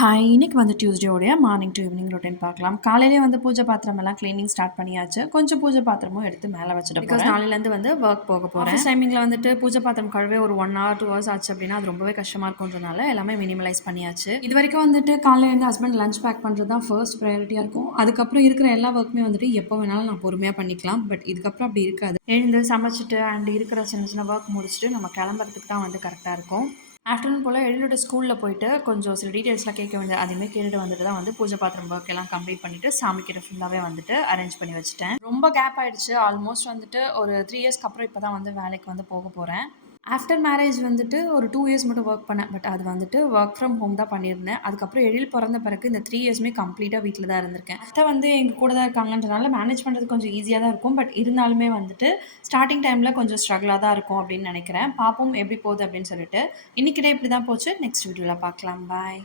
Hi! இன்னைக்கு வந்து டியூஸ்டேவோடைய morning to evening routine பார்க்கலாம். காலையிலேயே வந்து பூஜை பாத்திரமெல்லாம் கிளீனிங் ஸ்டார்ட் பண்ணியாச்சு. கொஞ்சம் பூஜை பாத்திரமும் எடுத்து மேல வச்சுட போறேன். நாளையிலேருந்து வந்து வொர்க் போக போறேன். ஆஃபீஸ் டைமிங்கில வந்துட்டு பூஜை பாத்திரம் கழுவவே ஒரு 1 ஹவர், 2 ஹவர்ஸ் ஆச்சு அப்படின்னா, அது ரொம்பவே கஷ்டமா இருக்குன்றனால எல்லாமே மினிமலைஸ் பண்ணியாச்சு. இதுவரைக்கும் வந்துட்டு காலையில எழுந்து ஹஸ்பண்ட் லஞ்ச் பேக் பண்றது தான் ஃபர்ஸ்ட் ப்ரையாரிட்டியா இருக்கும். அதுக்கப்புறம் இருக்கிற எல்லா ஒர்க்குமே வந்துட்டு எப்போ வேணாலும் நான் பொறுமையா பண்ணிக்கலாம். பட் இதுக்கப்புறம் அப்படி இருக்காது. எழுந்து சமைச்சுட்டு அண்ட் இருக்கிற சின்ன சின்ன ஒர்க் முடிச்சுட்டு நம்ம கிளம்புறதுக்கு தான் வந்து கரெக்ட்டா இருக்கும். ஆஃப்டர்நூன் போல் எழிலோட ஸ்கூலில் போயிட்டு கொஞ்சம் சில டீட்டெயில்ஸ்லாம் கேட்க வேண்டியது அதுவுமே கேட்டுட்டு வந்துட்டு தான் வந்து பூஜை பாத்திரம் ஒர்க் எல்லாம் கம்ப்ளீட் பண்ணிவிட்டு சாமிக்கிட்ட ஃபுல்லாகவே வந்துட்டு அரேஞ்ச் பண்ணி வச்சுட்டேன். ரொம்ப கேப் ஆயிடுச்சு. ஆல்மோஸ்ட் வந்துட்டு ஒரு 3 இயர்ஸ்க்கு அப்புறம் இப்போ தான் வந்து வேலைக்கு வந்து போக போகிறேன். ஆஃப்டர் மேரேஜ் வந்துட்டு ஒரு 2 இயர்ஸ் மட்டும் ஒர்க் பண்ணேன். பட் அது வந்துட்டு ஒர்க் ஃப்ரம் ஹோம் தான் பண்ணியிருந்தேன். அதுக்கப்புறம் எழில் பிறந்த பிறகு இந்த 3 இயர்ஸுமே கம்ப்ளீட்டாக வீட்டில் தான் இருந்திருக்கேன். அத்தை வந்து எங்க கூட தான் இருக்காங்கன்றனால மேனேஜ் பண்ணுறது கொஞ்சம் ஈஸியாக தான் இருக்கும். பட் இருந்தாலுமே வந்துட்டு ஸ்டார்ட்டிங் டைமில் கொஞ்சம் ஸ்ட்ரகிளாக தான் இருக்கும் அப்படின்னு நினைக்கிறேன். பார்ப்போம் எப்படி போகுது அப்படின்னு சொல்லிட்டு. இன்னைக்கு டே இப்படி தான் போச்சு. நெக்ஸ்ட் வீடியோவில் பார்க்கலாம். பாய்.